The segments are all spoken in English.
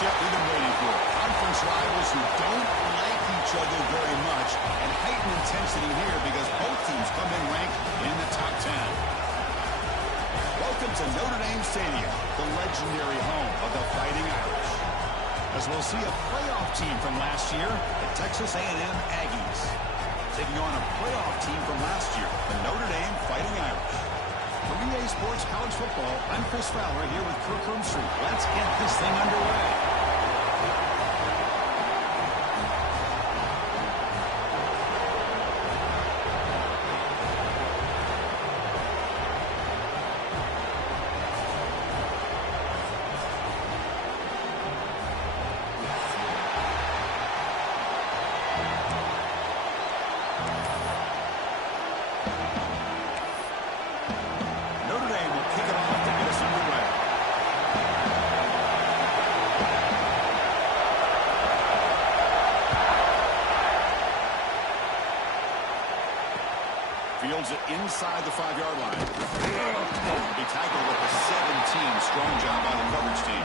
matchup we've been waiting for. Conference rivals who don't like each other very much, and heightened intensity here because both teams come in ranked in the top 10. Welcome to Notre Dame Stadium, the legendary home of the Fighting Irish. As we'll see a playoff team from last year, the Texas A&M Aggies, taking on a playoff team from last year, the Notre Dame Fighting Irish. For EA Sports College Football, I'm Chris Fowler here with Kirk Herbstreit. Let's get this thing underway. Fields it inside the 5-yard line. He tackled with a 17. Strong job by the coverage team.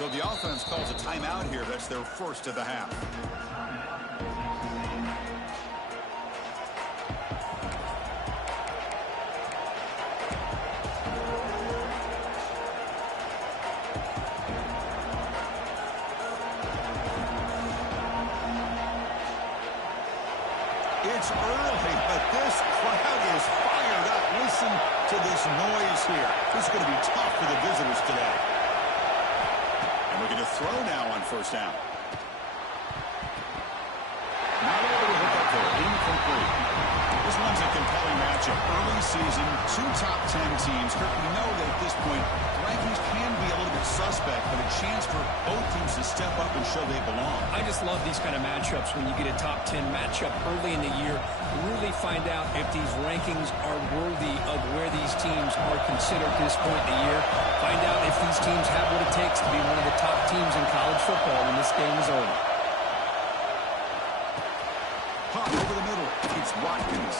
So the offense calls a timeout here. That's their first of the half. It's early, but this crowd is fired up. Listen to this noise here. This is going to be tough for the visitors today. Looking to throw now on first down. Not able to hook up there. Incomplete. This one's a compelling matchup. Early season, 2 top 10 teams. Kirk, we know that at this point, the rankings can be a little bit suspect, but a chance for both teams to step up and show they belong. I just love these kind of matchups when you get a top 10 matchup early in the year. Really find out if these rankings are worthy of where these teams are considered at this point in the year. Find out if these teams have what it takes to be one of the top teams in college football when this game is over. Hot over the middle. It's Watkins.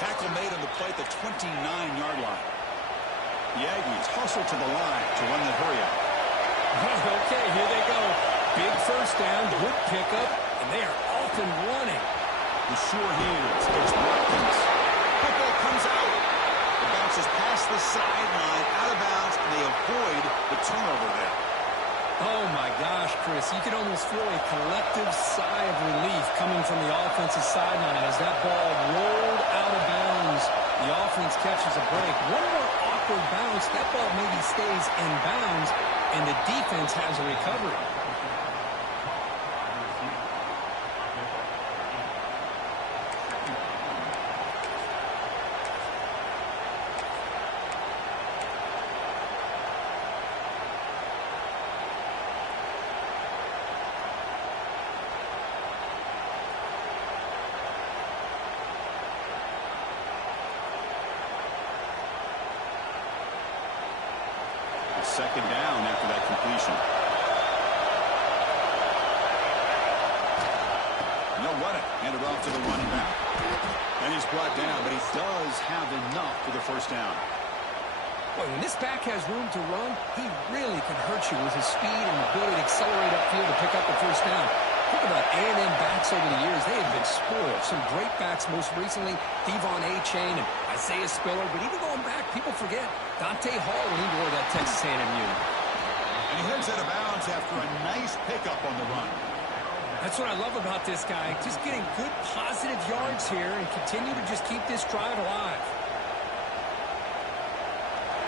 Tackle made on the play at the 29-yard line. The Aggies hustle to the line to run the hurry up. Okay, here they go. Big first down, good pickup, and they are off and running. The sure hands. It's Watkins. Football comes out. It bounces past the sideline, out of bounds, and they avoid the turnover there. Oh, my gosh, Chris. You could almost feel a collective sigh of relief coming from the offensive sideline as that ball rolled out of bounds. The offense catches a break. One more awkward bounce. That ball maybe stays in bounds, and the defense has a recovery. Second down after that completion. No running. Handed off to the running back. And he's brought down, but he does have enough for the first down. Boy, when this back has room to run, he really can hurt you with his speed and ability to accelerate upfield to pick up the first down. Think about A&M backs over the years. They have been spoiled. Some great backs, most recently, Devon A-Chain and Isaiah Spiller. But even going back, people forget Dante Hall when he wore that Texas A&M uniform. And he heads out of bounds after a nice pickup on the run. That's what I love about this guy. Just getting good, positive yards here and continue to just keep this drive alive.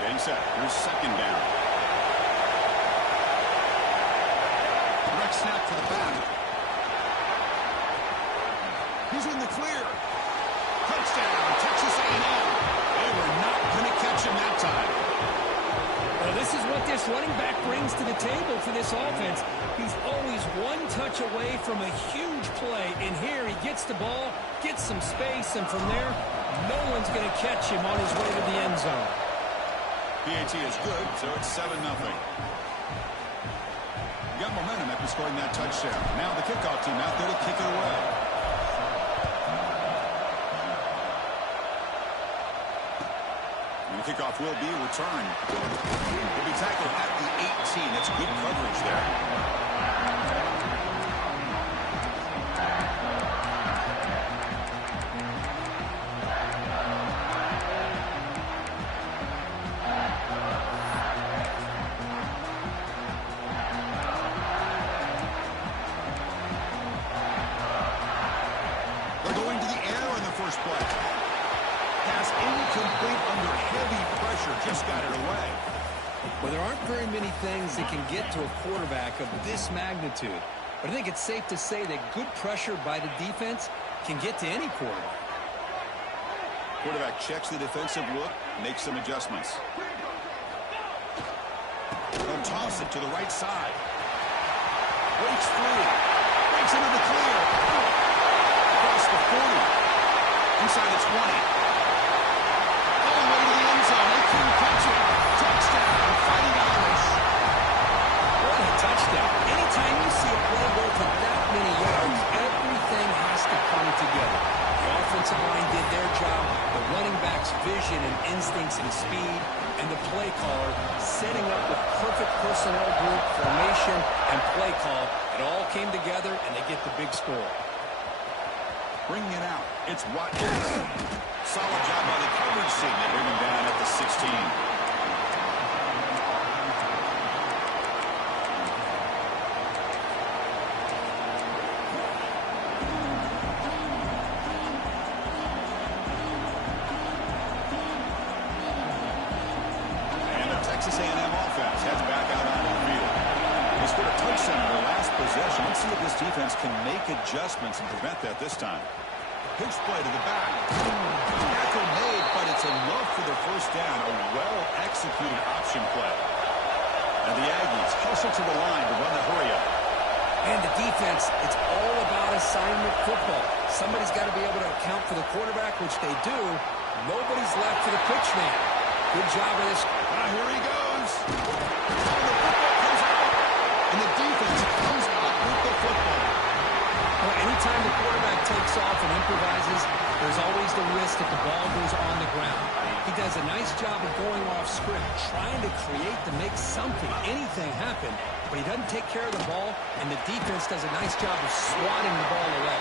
Getting set. Here's second down. Direct snap to the back. He's in the clear. Touchdown, Texas A&M. They were not going to catch him that time. Well, this is what this running back brings to the table for this offense. He's always one touch away from a huge play. And here he gets the ball, gets some space, and from there, no one's going to catch him on his way to the end zone. PAT is good, so it's 7-0. Got momentum after scoring that touchdown. Now the kickoff team out there to kick it away. And the kickoff will be returned. He'll be tackled at the 18. That's good coverage there. Just got it away. Well, there aren't very many things that can get to a quarterback of this magnitude. But I think it's safe to say that good pressure by the defense can get to any quarterback. Quarterback checks the defensive look, makes some adjustments. He'll toss it to the right side. Breaks free. Breaks into the clear. Across the 40. Inside the 20. Touchdown, Fighting Irish. What a touchdown. Anytime you see a play go for that many yards, everything has to come together. The offensive line did their job, the running back's vision and instincts and speed, and the play caller setting up the perfect personnel group, formation, and play call. It all came together, and they get the big score. Bringing it out, it's Watkins. Solid job by the coverage team. They bring him down at the 16. Texas A&M offense heads back out on the field. They scored a touchdown in their last possession. Let's see if this defense can make adjustments and prevent that this time. Pitch play to the back. Tackle made, but it's enough for the first down. A well-executed option play. And the Aggies hustle to the line to run the hurry up. And the defense, it's all about assignment football. Somebody's got to be able to account for the quarterback, which they do. Nobody's left for the pitch man. Good job of this. Here he goes. And the football comes out. And the defense comes out with the football. Well, anytime the quarterback takes off and improvises, there's always the risk that the ball goes on the ground. He does a nice job of going off script, trying to create to make something, anything happen, but he doesn't take care of the ball, and the defense does a nice job of swatting the ball away.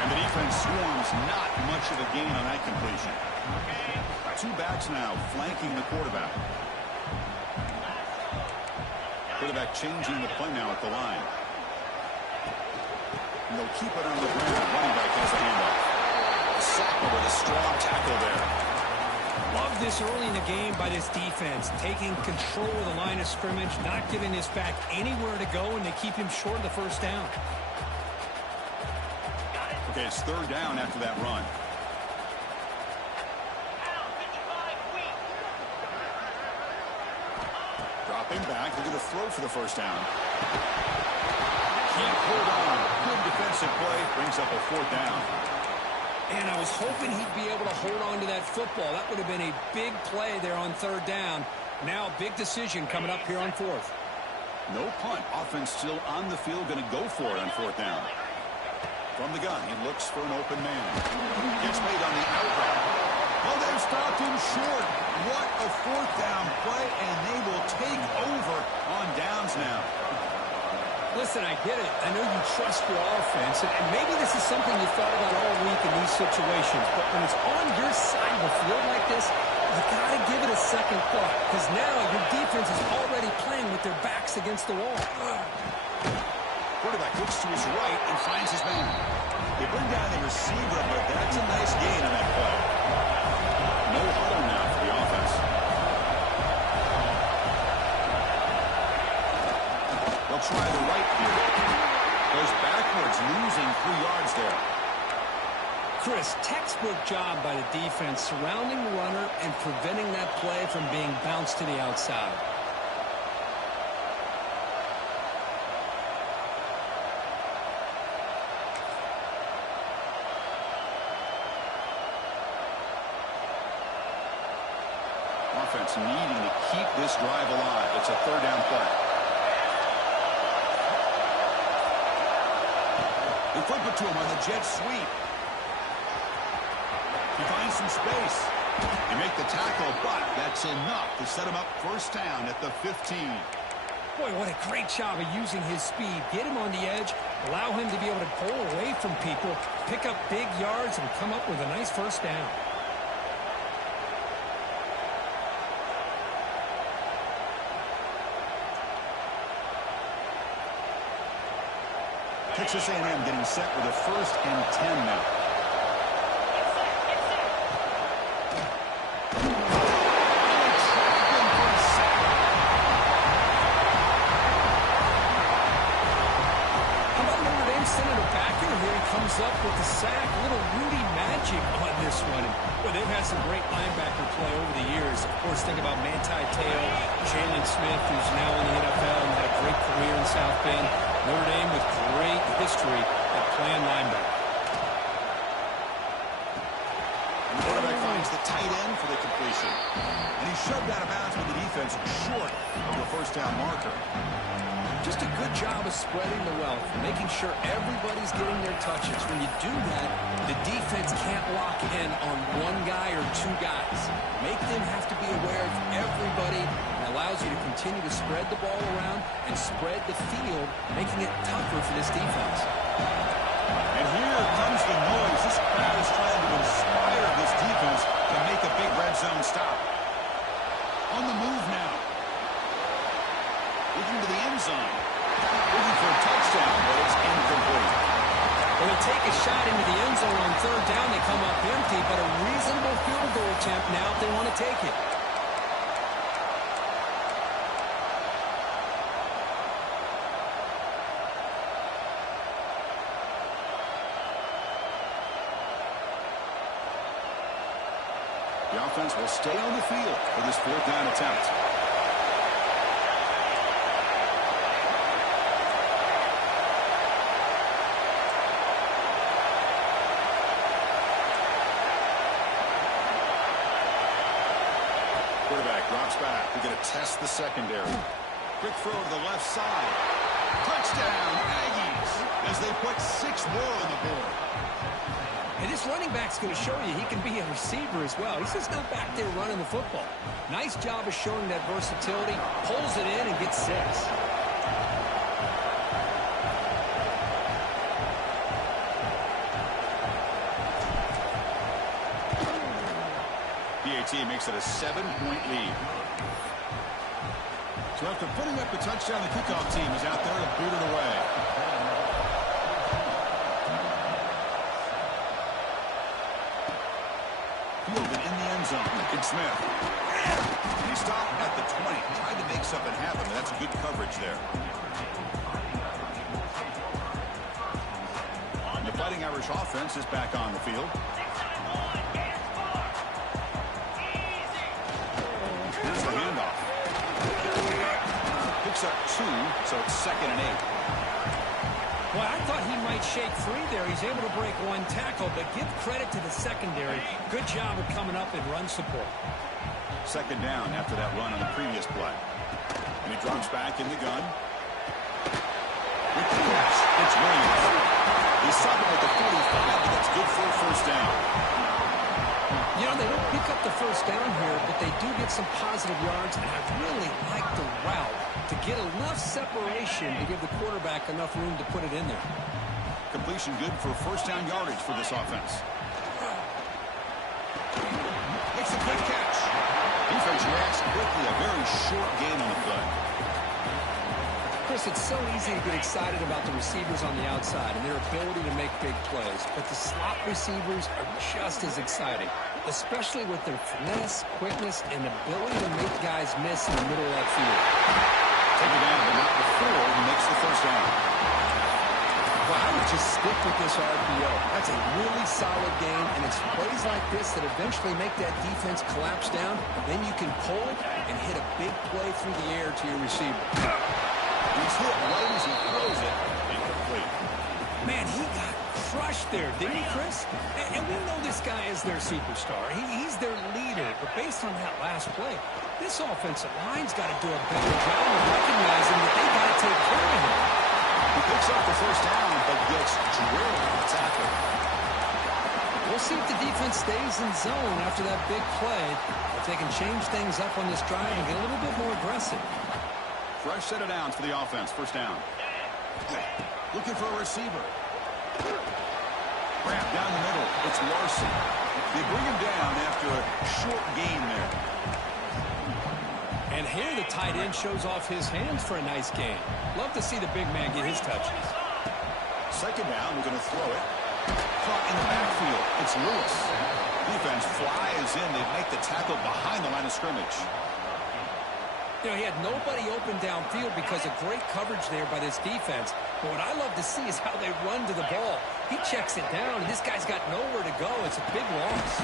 And the defense swarms not much of a gain on that completion. Two backs now flanking the quarterback. Quarterback changing the play now at the line. And they'll keep it on the ground. Running back has the handoff. Sacco with a strong tackle there. Love this early in the game by this defense, taking control of the line of scrimmage, not giving this back anywhere to go, and they keep him short of the first down. Okay, it's third down after that run. Dropping back, they're going to throw for the first down. Can't hold on. Good defensive play, brings up a fourth down. And I was hoping he'd be able to hold on to that football. That would have been a big play there on third down. Now a big decision coming up here on fourth. No punt. Offense still on the field, going to go for it on fourth down. From the gun, he looks for an open man. Gets made on the out route. Well, they've stopped him short. What a fourth down play, and they will take over on downs now. Listen, I get it. I know you trust your offense, and maybe this is something you thought about all week in these situations, but when it's on your side of the field like this, you got to give it a second thought, because now your defense is already playing with their backs against the wall. Quarterback looks to his right and finds his man. They bring down the receiver, but that's a nice gain on that play. No huddle now for the offense. They'll try the right here. Goes backwards, losing 3 yards there. Chris, textbook job by the defense surrounding the runner and preventing that play from being bounced to the outside. Offense needing to keep this drive alive. It's a 3rd down play. They flip it to him on the jet sweep. He finds some space. They make the tackle, but that's enough to set him up 1st down at the 15. Boy, what a great job of using his speed. Get him on the edge, allow him to be able to pull away from people, pick up big yards, and come up with a nice 1st down. Texas A&M getting set with a 1st and 10 now. How about Notre Dame sending it back in? Here he comes up with the sack. A little Rudy magic on this one. Well, they've had some great linebacker play over the years. Of course, think about Manti Te'o, Jalen Smith, who's now in the NFL and had a great career in South Bend. Notre Dame with great history at playing linebacker. And the quarterback finds the tight end for the completion. And he's shoved out of bounds with the defense short of the 1st down marker. Just a good job of spreading the wealth, making sure everybody's getting their touches. When you do that, the defense can't lock in on 1 guy or 2 guys. Make them have to be aware of everybody. It allows you to continue to spread the ball around and spread the field, making it tougher for this defense. And here comes the noise. This crowd is trying to inspire this defense to make a big red zone stop. On the move now. Looking to the end zone. Looking for a touchdown, but it's incomplete. When they take a shot into the end zone on 3rd down, they come up empty, but a reasonable field goal attempt now if they want to take it. The offense will stay on the field for this 4th down attempt. Quarterback drops back. We're going to test the secondary. Quick throw to the left side. Touchdown, Aggies, as they put 6 more on the board. And this running back's going to show you he can be a receiver as well. He's just not back there running the football. Nice job of showing that versatility. Pulls it in and gets 6. PAT makes it a 7-point lead. So after putting up the touchdown, the kickoff team is out there to boot it away. Fielded in the end zone. Big Smith. And he stopped at the 20. Tried to make something happen, but that's good coverage there. And the Fighting Irish offense is back on the field. Here's the handoff. Picks up 2, so it's 2nd and 8. Well, I thought he might shake free there. He's able to break 1 tackle, but give credit to the secondary. Good job of coming up in run support. 2nd down after that run on the previous play. And he drops back in the gun. With the catch, it's Williams. He's stopping at the 45, but that's good for a 1st down. You know, Well, they don't pick up the first down here, but they do get some positive yards, and I really like the route to get enough separation to give the quarterback enough room to put it in there. Completion good for first down yardage for this offense. Makes a quick catch. Defense reacts quickly. A very short gain on the play. Chris, it's so easy to get excited about the receivers on the outside and their ability to make big plays, but the slot receivers are just as exciting, especially with their finesse, quickness, and ability to make guys miss in the middle of that field. Take it down, but not before he makes the first down. Well, I would just stick with this RPO. That's a really solid game, and it's plays like this that eventually make that defense collapse down, and then you can pull it and hit a big play through the air to your receiver. He's hit right as he throws it. Incomplete. Man, he got crushed there, didn't he, Chris? And we know this guy is their superstar. He's their leader. But based on that last play, this offensive line's got to do a better job of recognizing that they got to take care of him. He picks up the first down, but gets drilled on the tackle. We'll see if the defense stays in zone after that big play, if they can change things up on this drive and get a little bit more aggressive. Fresh set of downs for the offense. First down. Looking for a receiver. Wrap down the middle. It's Larson. They bring him down after a short gain there. And here the tight end shows off his hands for a nice gain. Love to see the big man get his touches. Second down, we're going to throw it. Caught in the backfield. It's Lewis. Defense flies in. They make the tackle behind the line of scrimmage. You know, he had nobody open downfield because of great coverage there by this defense. But what I love to see is how they run to the ball. He checks it down, and this guy's got nowhere to go. It's a big loss.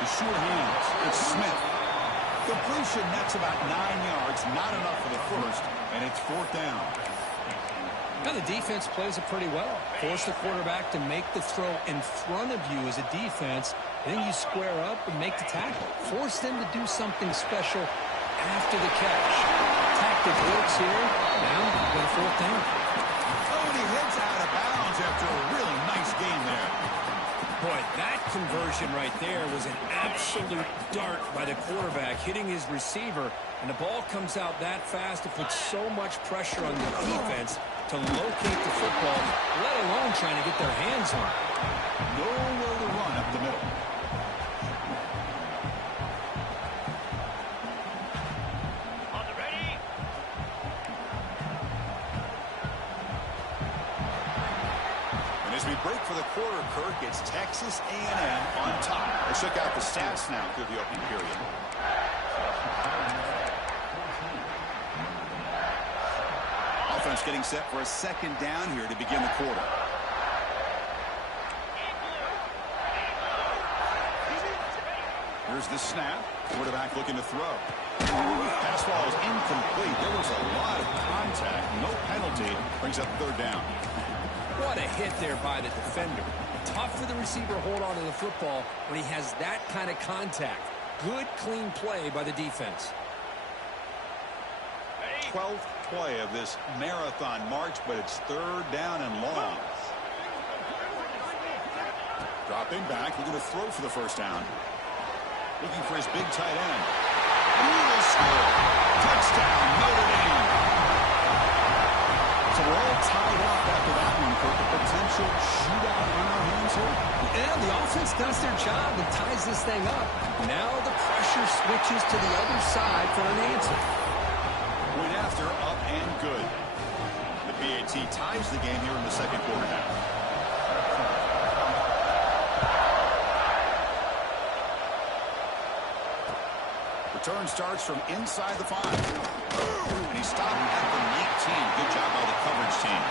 The sure hands. It's Smith. Completion nets about 9 yards. Not enough for the first, and it's fourth down. Now the defense plays it pretty well. Force the quarterback to make the throw in front of you as a defense. And then you square up and make the tackle. Force them to do something special after the catch. Tactic works here. Now we've got a fourth down. Oh, and he heads out of bounds after a really nice game there. Boy, that conversion right there was an absolute dart by the quarterback, hitting his receiver, and the ball comes out that fast. It puts so much pressure on the defense to locate the football, let alone trying to get their hands on it. Nowhere to run up the middle. As we break for the quarter, Kirk, it's Texas A&M on top. Let's check out the stats now through the opening period. Offense getting set for a second down here to begin the quarter. Here's the snap. Quarterback looking to throw. Pass ball is incomplete. There was a lot of contact. No penalty. Brings up third down. What a hit there by the defender. Tough for the receiver to hold on to the football when he has that kind of contact. Good, clean play by the defense. 12th play of this marathon march, but it's third down and long. Dropping back, looking to throw for the first down. Looking for his big tight end. Really slow. Touchdown, Notre Dame. So we're all tied up after that one, for the potential shootout in our hands here. Yeah, the offense does their job and ties this thing up. Now the pressure switches to the other side for an answer. Point after, up and good. The PAT ties the game here in the second quarter now. Return starts from inside the 5. And he's stopped at the 19. Good job by the coverage team.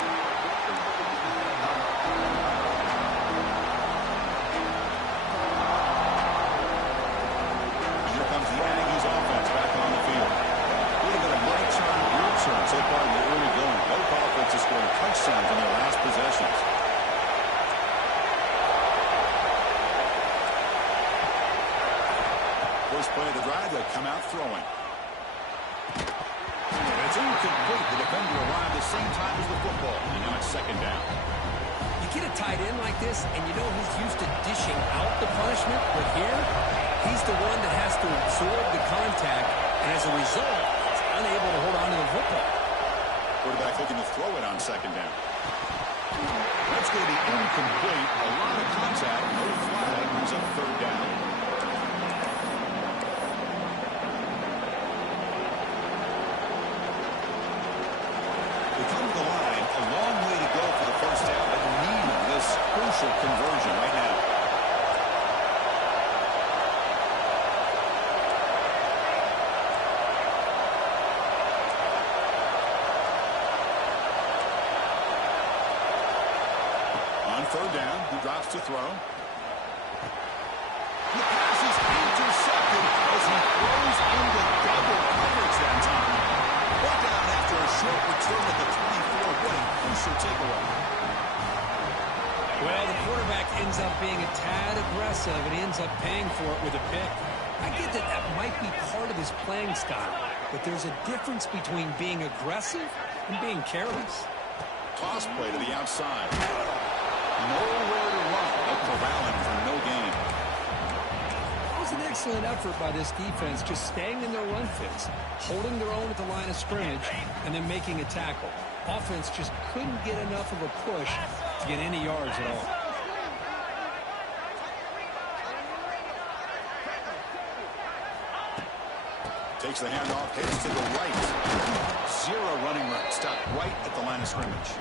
Here comes the Aggies offense back on the field. A little bit of right turn, rear turn so far in the early going. Both offenses scoring touchdowns in their last possessions. First play of the drive, they come out throwing. It's incomplete. The defender arrived the same time as the football. And now it's second down. You get a tight end like this, and you know he's used to dishing out the punishment, but here, He's the one that has to absorb the contact, and as a result, is unable to hold on to the football. Quarterback looking to throw it on second down. That's going to be incomplete. A lot of contact. No flag. Brings up third down. They come to the line. A long way to go for the first down, but need this crucial conversion right now. Third down, he drops to throw. The pass is intercepted as he throws into double coverage that time. Brought down after a short return at the 24. What a crucial takeaway. Well, the quarterback ends up being a tad aggressive, and he ends up paying for it with a pick. I get that that might be part of his playing style, but there's a difference between being aggressive and being careless. Toss play to the outside. Nowhere to run. They're corralling for no gain. It was an excellent effort by this defense, just staying in their run fits, holding their own at the line of scrimmage, and then making a tackle. Offense just couldn't get enough of a push to get any yards at all. Takes the handoff, heads to the right. Zero running room. Stopped right at the line of scrimmage.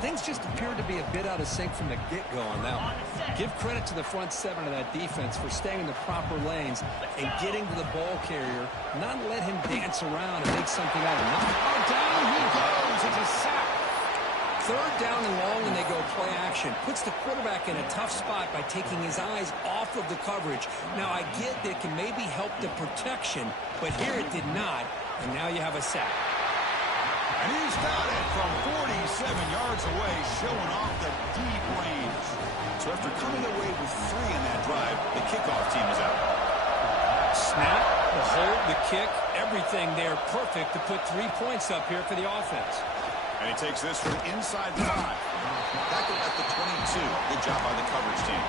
Things just appeared to be a bit out of sync from the get-go on that one. Give credit to the front seven of that defense for staying in the proper lanes and getting to the ball carrier, not let him dance around and make something out of nothing. Oh, down he goes. It's a sack. Third down and long, and they go play action. Puts the quarterback in a tough spot by taking his eyes off of the coverage. Now, I get that it can maybe help the protection, but here it did not, and now you have a sack. And he's got it from 47 yards away, showing off the deep range. So after coming away with 3 in that drive, the kickoff team is out. Snap, the hold, the kick, everything there perfect to put 3 points up here for the offense. And he takes this from inside the 5. Tackle at the 22. Good job by the coverage team.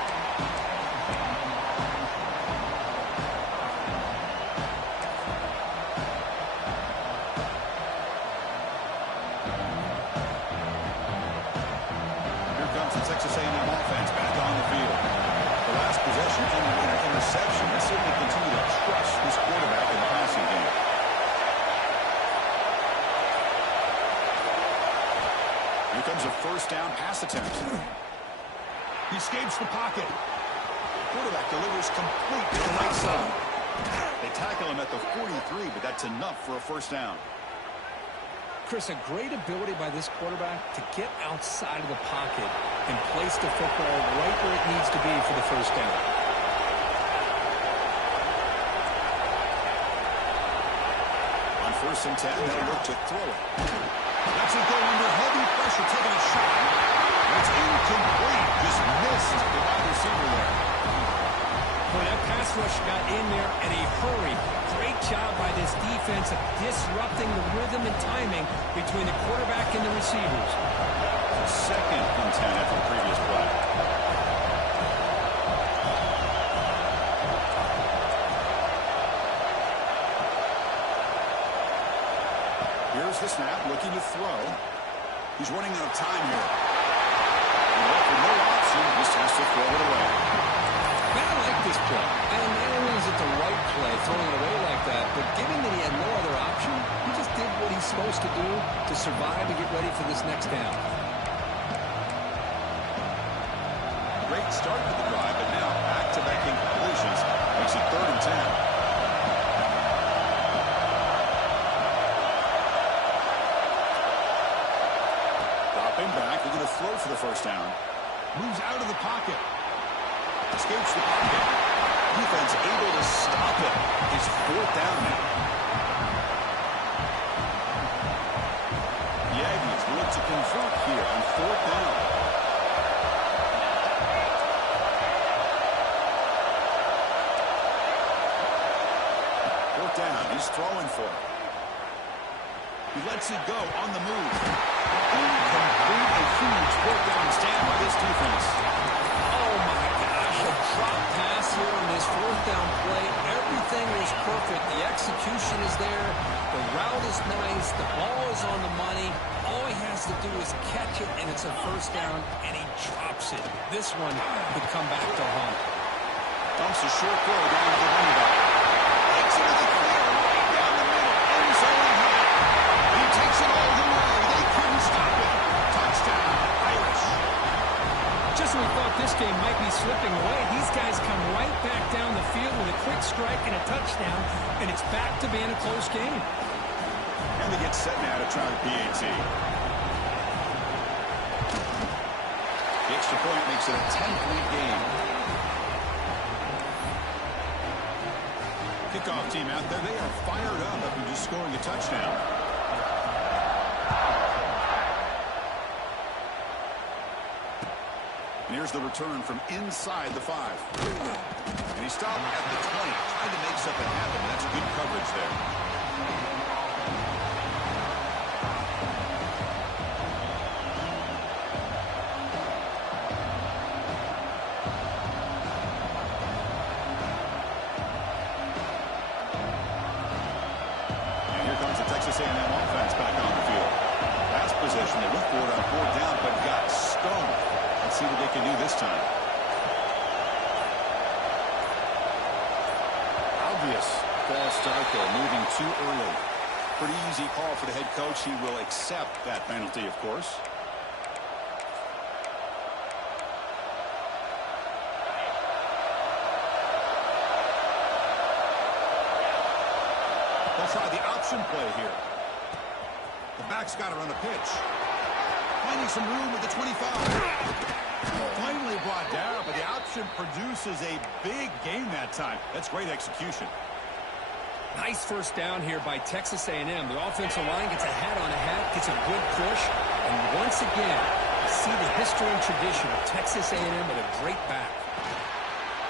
Texas A&M offense back on the field. The last possession ended in an interception. They certainly continue to crush this quarterback in the passing game. Here comes a first down pass attempt. He escapes the pocket. Quarterback delivers complete to the right side. They tackle him at the 43, but that's enough for a first down. Chris, a great ability by this quarterback to get outside of the pocket and place the football right where it needs to be for the first down. On 1st and 10, they'll look to throw it. Lets it go under heavy pressure, taking a shot. It's incomplete. Just missed the wide receiver there. Boy, that pass rush got in there in a hurry. Great job by this defense of disrupting the rhythm and timing between the quarterback and the receivers. 2nd and 10 after the previous play. Here's the snap, looking to throw. He's running out of time here. And with no option, just has to throw it away. Man, I like this play. And not only is it the right play, throwing it away like that, but given that he had no other option, he just did what he's supposed to do to survive and get ready for this next down. Great start to the drive, but now back-to-back incompletions makes it 3rd and 10. Dropping back, they're going to throw for the first down. Moves out of the pocket. Escapes the pocket. Defense able to stop it. It's 4th down now. The Aggies look to convert here on 4th down. Down. He's throwing for it. He lets it go on the move. Incomplete. A huge 4th down stand by this defense. Oh, my gosh. A drop pass here on this is perfect. The execution is there. The route is nice. The ball is on the money. All he has to do is catch it, and it's a first down, and he drops it. This one could come back to haunt. Dumps a short throw down to the running back. Takes it to the clear right down the middle. End zone hit. He takes it all the way. They couldn't stop it. Touchdown, Irish. Just when we thought this game might be slipping away, these guys come right back down the field with a quick strike and a touchdown, and it's back to being a close game. And they get set now to try the PAT. The extra point makes it a 10-point game. Kickoff team out there, they are fired up after just scoring a touchdown. And here's the return from inside the 5. And he stopped at the 20, trying to make something happen. That's good coverage there. And here comes the Texas A&M offense back on the field. Last possession, they went for it on 4th down, but got stoned. Let's see what they can do this time. Obvious false start there, moving too early. Pretty easy call for the head coach. He will accept that penalty, of course. They'll try the option play here. The back's got to run the pitch. Finding some room with the 25. Finally brought down, but the option produces a big gain that time. That's great execution. Nice first down here by Texas A&M. The offensive line gets a hat on a hat, gets a good push, and once again, you see the history and tradition of Texas A&M with a great back.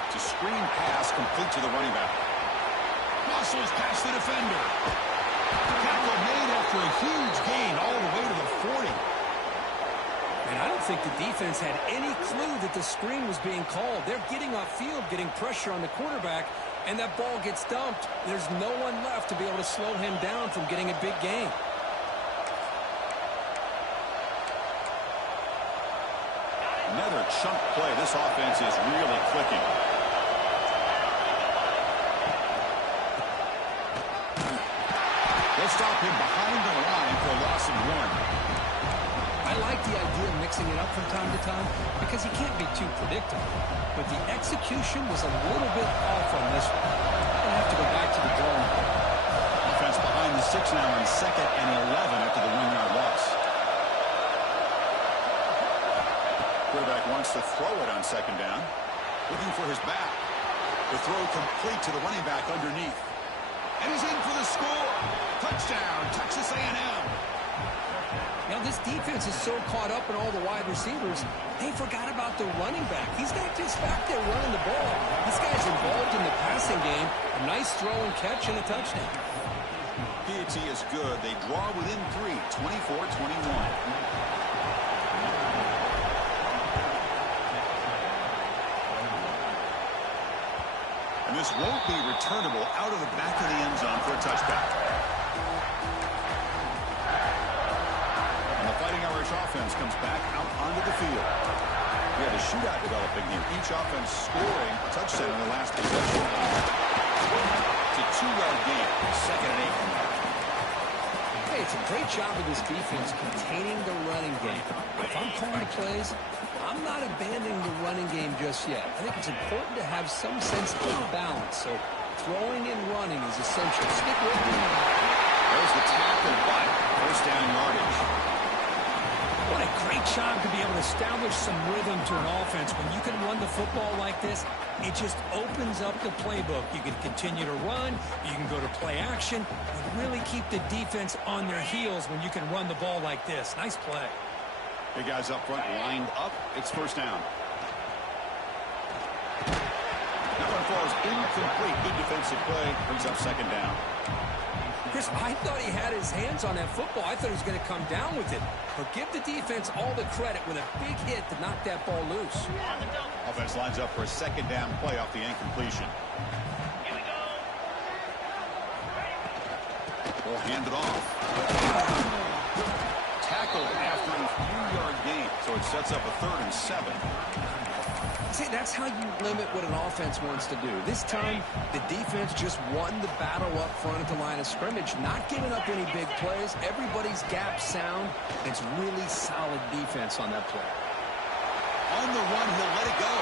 It's a screen pass complete to the running back. Muscles past the defender. Tackle made after a huge gain all the way to the 40. And I don't think the defense had any clue that the screen was being called. They're getting off field, getting pressure on the quarterback, and that ball gets dumped. There's no one left to be able to slow him down from getting a big gain. Another chunk play. This offense is really clicking. They'll stop him behind the line for a loss of 1. I like the idea of mixing it up from time to time because you can't be too predictable. But the execution was a little bit off on this one. I'll have to go back to the drawing board. Offense behind the 6 now on 2nd and 11 after the 1-yard loss. Quarterback wants to throw it on 2nd down. Looking for his back. The throw complete to the running back underneath. And he's in for the score. Touchdown, Texas A&M. Now, this defense is so caught up in all the wide receivers, they forgot about the running back. He's not just back there running the ball. This guy's involved in the passing game. A nice throw and catch and a touchdown. PAT is good. They draw within 3, 24-21. And this won't be returnable out of the back of the end zone for a touchback. And the Fighting Irish offense comes back out onto the field. We have a shootout developing here. Each offense scoring a touchdown in the last possession. It's a 2-yard gain, 2nd and 8. Hey, it's a great job of this defense containing the running game. If I'm calling the plays, I'm not abandoning the running game just yet. I think it's important to have some sense of balance. So throwing and running is essential. Stick with me. There's the tackle, but first down yardage. What a great job to be able to establish some rhythm to an offense. When you can run the football like this, it just opens up the playbook. You can continue to run. You can go to play action. You really keep the defense on their heels when you can run the ball like this. Nice play. Big guys up front lined up. It's first down. That one falls incomplete. Good defensive play. Brings up 2nd down. Chris, I thought he had his hands on that football. I thought he was going to come down with it. But give the defense all the credit with a big hit to knock that ball loose. Offense lines up for a 2nd down play off the incompletion. will hand it off. Tackled after a few-yard gain, so it sets up a 3rd and 7. See, that's how you limit what an offense wants to do. This time, the defense just won the battle up front at the line of scrimmage, not giving up any big plays. Everybody's gap sound. It's really solid defense on that play. On the run, he'll let it go.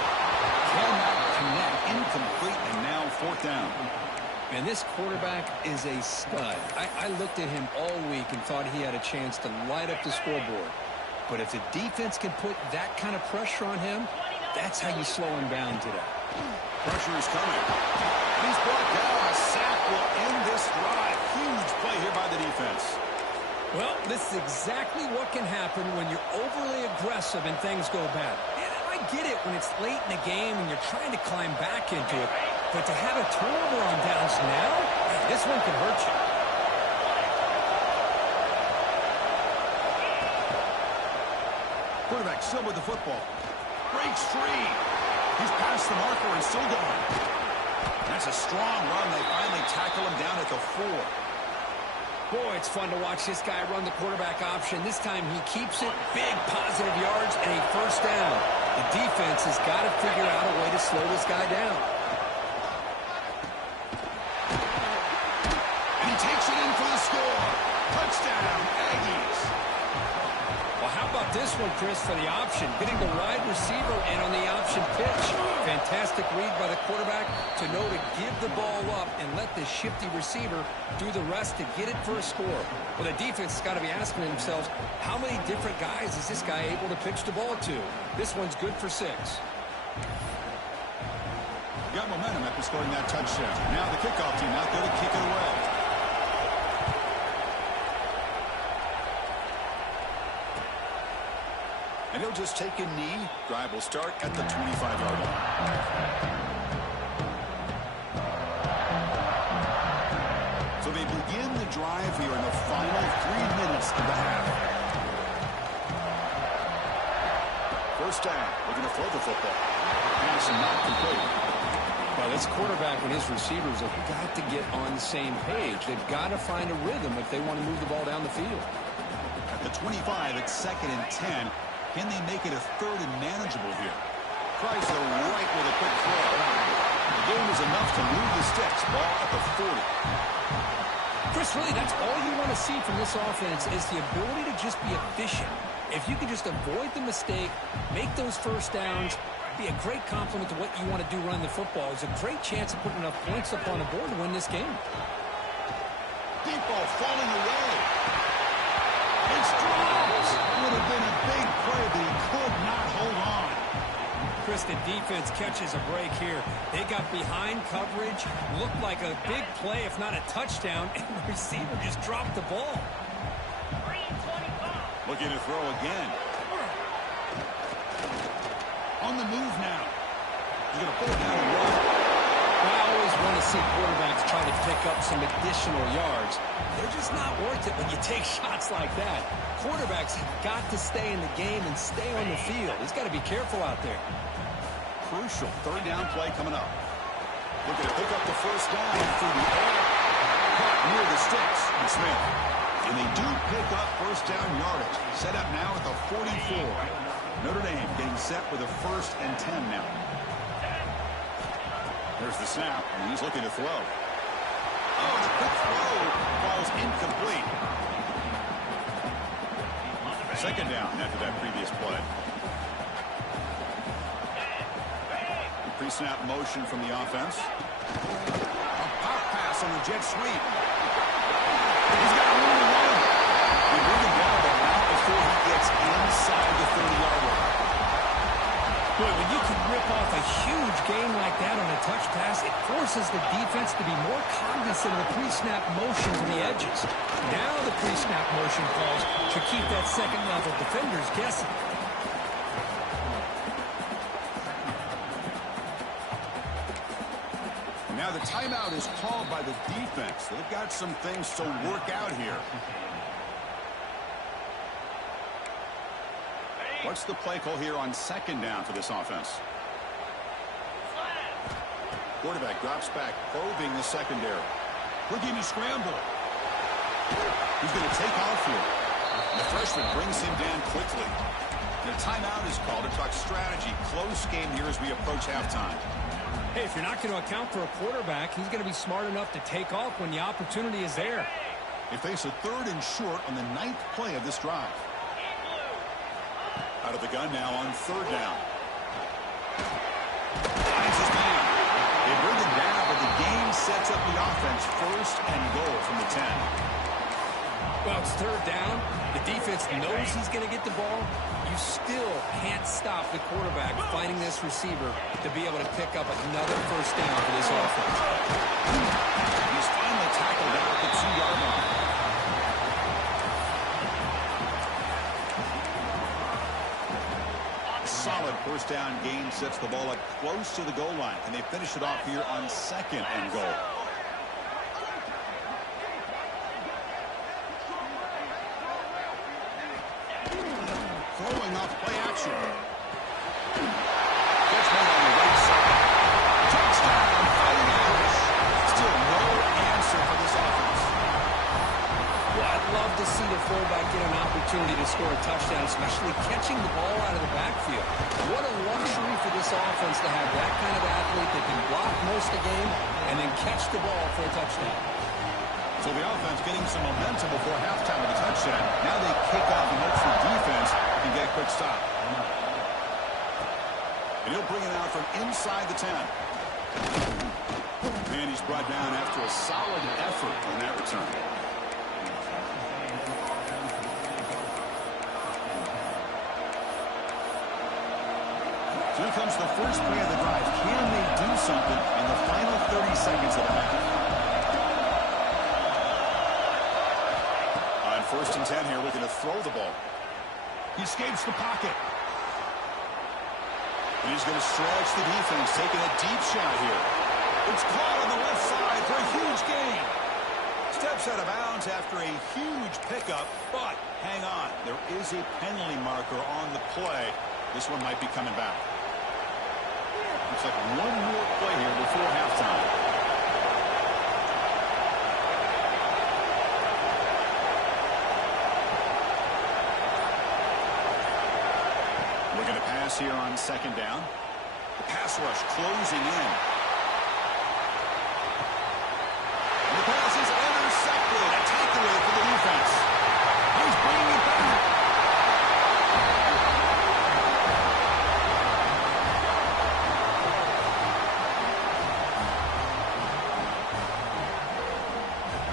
Cannot connect. Incomplete, and now 4th down. And this quarterback is a stud. I looked at him all week and thought he had a chance to light up the scoreboard. But if the defense can put that kind of pressure on him, that's how you slow him down today. Pressure is coming. He's brought down. A sack will end this drive. Huge play here by the defense. Well, this is exactly what can happen when you're overly aggressive and things go bad. And I get it when it's late in the game and you're trying to climb back into it. But to have a turnover on downs now, this one could hurt you. Quarterback still with the football. Breaks free. He's past the marker and still going. That's a strong run. They finally tackle him down at the 4. Boy, it's fun to watch this guy run the quarterback option. This time he keeps it. Big positive yards and a 1st down. The defense has got to figure out a way to slow this guy down. And he takes it in for the score. Touchdown, Aggies. Well, how about this one, Chris, for the option? Getting the wide receiver in on the option pitch. Fantastic read by the quarterback to know to give the ball up and let the shifty receiver do the rest to get it for a score. Well, the defense has got to be asking themselves, how many different guys is this guy able to pitch the ball to? This one's good for 6. Got momentum after scoring that touchdown. Now the kickoff team out there to kick it away. And he'll just take a knee. Drive will start at the 25-yard line. So they begin the drive here in the final 3 minutes of the half. 1st down. Looking to throw the football. Pass and not complete. Well, this quarterback and his receivers have got to get on the same page. They've got to find a rhythm if they want to move the ball down the field. At the 25, it's 2nd and 10. Can they make it a 3rd and manageable here? Tries to right with a quick throw. The game is enough to move the sticks. Ball at the 40. Chris, really, that's all you want to see from this offense is the ability to just be efficient. If you can just avoid the mistake, make those 1st downs, be a great compliment to what you want to do running the football. It's a great chance of putting enough points up on the board to win this game. Deep ball falling away. It's dropped. Would have been a big play, but he could not hold on. Chris, the defense catches a break here. They got behind coverage, looked like a big play, if not a touchdown, and the receiver just dropped the ball. Looking to throw again. On the move now. He's going to pull it down and run. I always want to see quarterbacks try to pick up some additional yards. They're just not worth it when you take shots like that. Quarterbacks have got to stay in the game and stay on the field. He's got to be careful out there. Crucial 3rd down play coming up. Looking to pick up the 1st down through the air. Caught near the sticks. And Smith. And they do pick up 1st down yardage. Set up now at the 44. Notre Dame getting set with a 1st and 10 now. There's the snap, and he's looking to throw. Oh, the quick throw falls incomplete. 2nd down after that previous play. The pre-snap motion from the offense. A pop pass on the jet sweep. He's got room to run. They bring him down there now before he gets inside the 30-yard line. Boy, when you can rip off a huge gain like that on a touch pass, it forces the defense to be more cognizant of the pre-snap motion to the edges. Now the pre-snap motion calls to keep that second-level defenders guessing. Now the timeout is called by the defense. They've got some things to work out here. What's the play call here on 2nd down for this offense? Quarterback drops back, probing the secondary. Looking to scramble. Who's going to take off here? The freshman brings him down quickly. The timeout is called to talk strategy. Close game here as we approach halftime. Hey, if you're not going to account for a quarterback, he's going to be smart enough to take off when the opportunity is there. They face a 3rd and short on the 9th play of this drive. Out of the gun now on 3rd down. Finds his man. They bring him down, but the game sets up the offense. 1st and goal from the 10. Well, it's 3rd down. The defense knows he's going to get the ball. You still can't stop the quarterback finding this receiver to be able to pick up another 1st down for this offense. He's finally tackled out at the 2-yard line. Solid 1st down gain sets the ball up close to the goal line, and they finish it off here on 2nd and goal. Throwing off play action. Gets one on the right side. Touchdown, Fighting Irish. Still no answer for this offense. Well, I'd love to see the fullback get an opportunity to score a touchdown, especially catching the ball out of the backfield. What a luxury for this offense to have that kind of athlete that can block most of the game and then catch the ball for a touchdown. So the offense getting some momentum before halftime with a touchdown. Now they kick off and hope for defense can get a quick stop. And he'll bring it out from inside the 10. And he's brought down after a solid effort on that return. So here comes the first play of the drive. Can they do something in the final 30 seconds of the half? On 1st and 10 here, looking to throw the ball. He escapes the pocket. And he's going to stretch the defense, taking a deep shot here. It's caught on the left side for a huge gain. Steps out of bounds after a huge pickup, but hang on. There is a penalty marker on the play. This one might be coming back. Looks like one more play here before halftime. Looking to pass here on 2nd down. The pass rush closing in. And the pass is intercepted. A takeaway for the defense. He's bringing it back.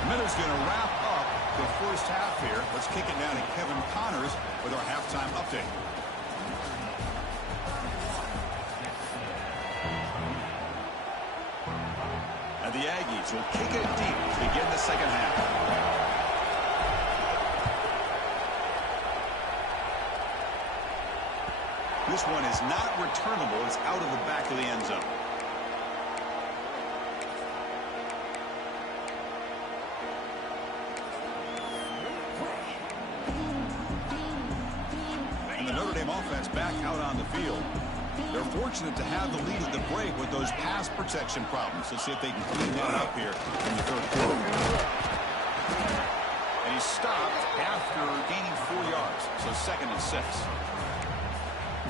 Miller's going to wrap up the 1st half here. Let's kick it down to Kevin Connors with our halftime update. And the Aggies will kick it deep to begin the 2nd half. This one is not returnable. It's out of the back of the end zone. And the Notre Dame offense back out on the field. They're fortunate to have the lead at the break with those pass protection problems. Let's see if they can clean that up here in the 3rd quarter. And he's stopped after gaining 4 yards. So 2nd and 6.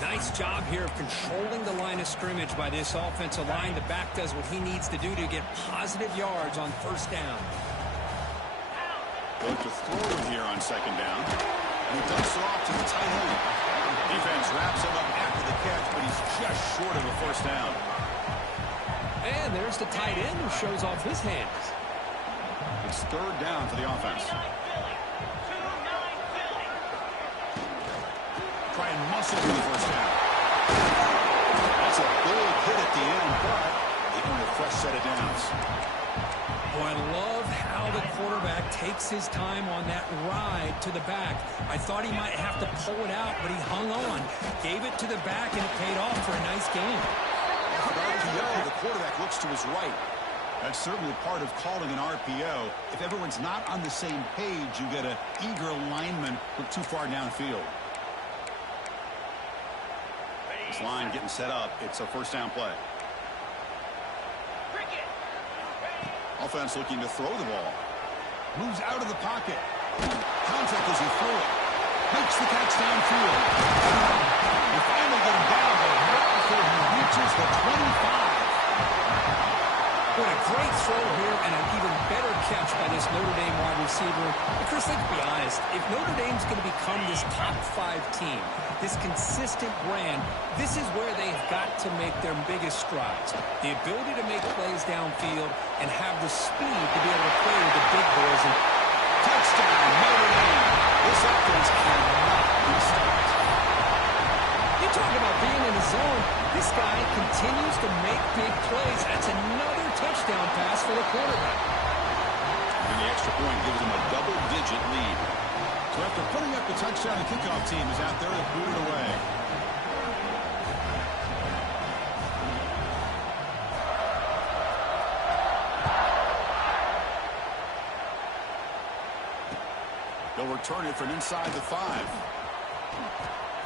Nice job here of controlling the line of scrimmage by this offensive line. The back does what he needs to do to get positive yards on 1st down. Going to throw here on 2nd down. And he dumps it off to the tight end. Defense wraps him up after the catch, but he's just short of a 1st down. And there's the tight end who shows off his hands. It's 3rd down for the offense. Try and muscle for the 1st down. That's a big hit at the end, but they earn a fresh set of downs. Oh, I love how the quarterback takes his time on that ride to the back. I thought he might have to pull it out, but he hung on, gave it to the back, and it paid off for a nice game. After RPO, the quarterback looks to his right. That's certainly part of calling an RPO. If everyone's not on the same page, you get an eager lineman look too far downfield. This line getting set up. It's a 1st down play. Offense looking to throw the ball. Moves out of the pocket. Contact as he threw it. Makes the catch downfield. They finally get him down, but not before he reaches the 25. What a great throw here and an even better catch by this Notre Dame wide receiver. But Chris, let's be honest. If Notre Dame's going to become this top 5 team, this consistent brand, this is where they've got to make their biggest strides. The ability to make plays downfield and have the speed to be able to play with the big boys. And touchdown, Notre Dame. This offense cannot be stopped. you talk about being in the zone. This guy continues to make big plays. That's another touchdown pass for the quarterback. And the extra point gives him a double-digit lead. So after putting up the touchdown, the kickoff team is out there to boot it away. They'll return it from inside the 5.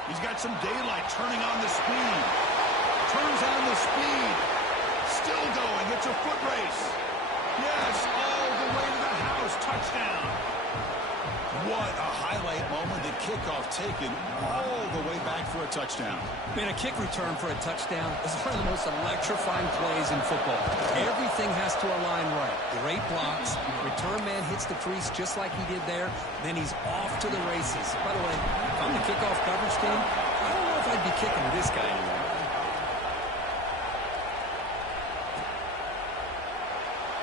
He's got some daylight, turning on the speed. Turns on the speed. Still going. It's a foot race. Yes, all the way to the house. Touchdown. What a highlight moment. The kickoff taken all the way back for a touchdown. Man, a kick return for a touchdown is one of the most electrifying plays in football. Everything has to align right. Great blocks. Return man hits the crease just like he did there. Then he's off to the races. By the way, if I'm the kickoff coverage team, I don't know if I'd be kicking to this guy anymore.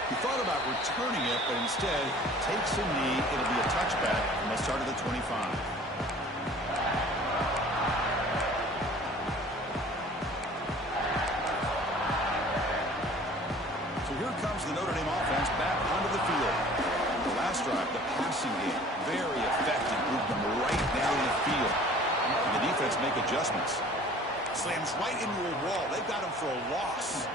He thought about returning it, but instead takes a knee. It'll be a touchback from the start of the 25. So here comes the Notre Dame offense back onto the field. The last drive, the passing game, very effective. Moved them right down the field. And the defense make adjustments. Slams right into a wall. They've got him for a loss.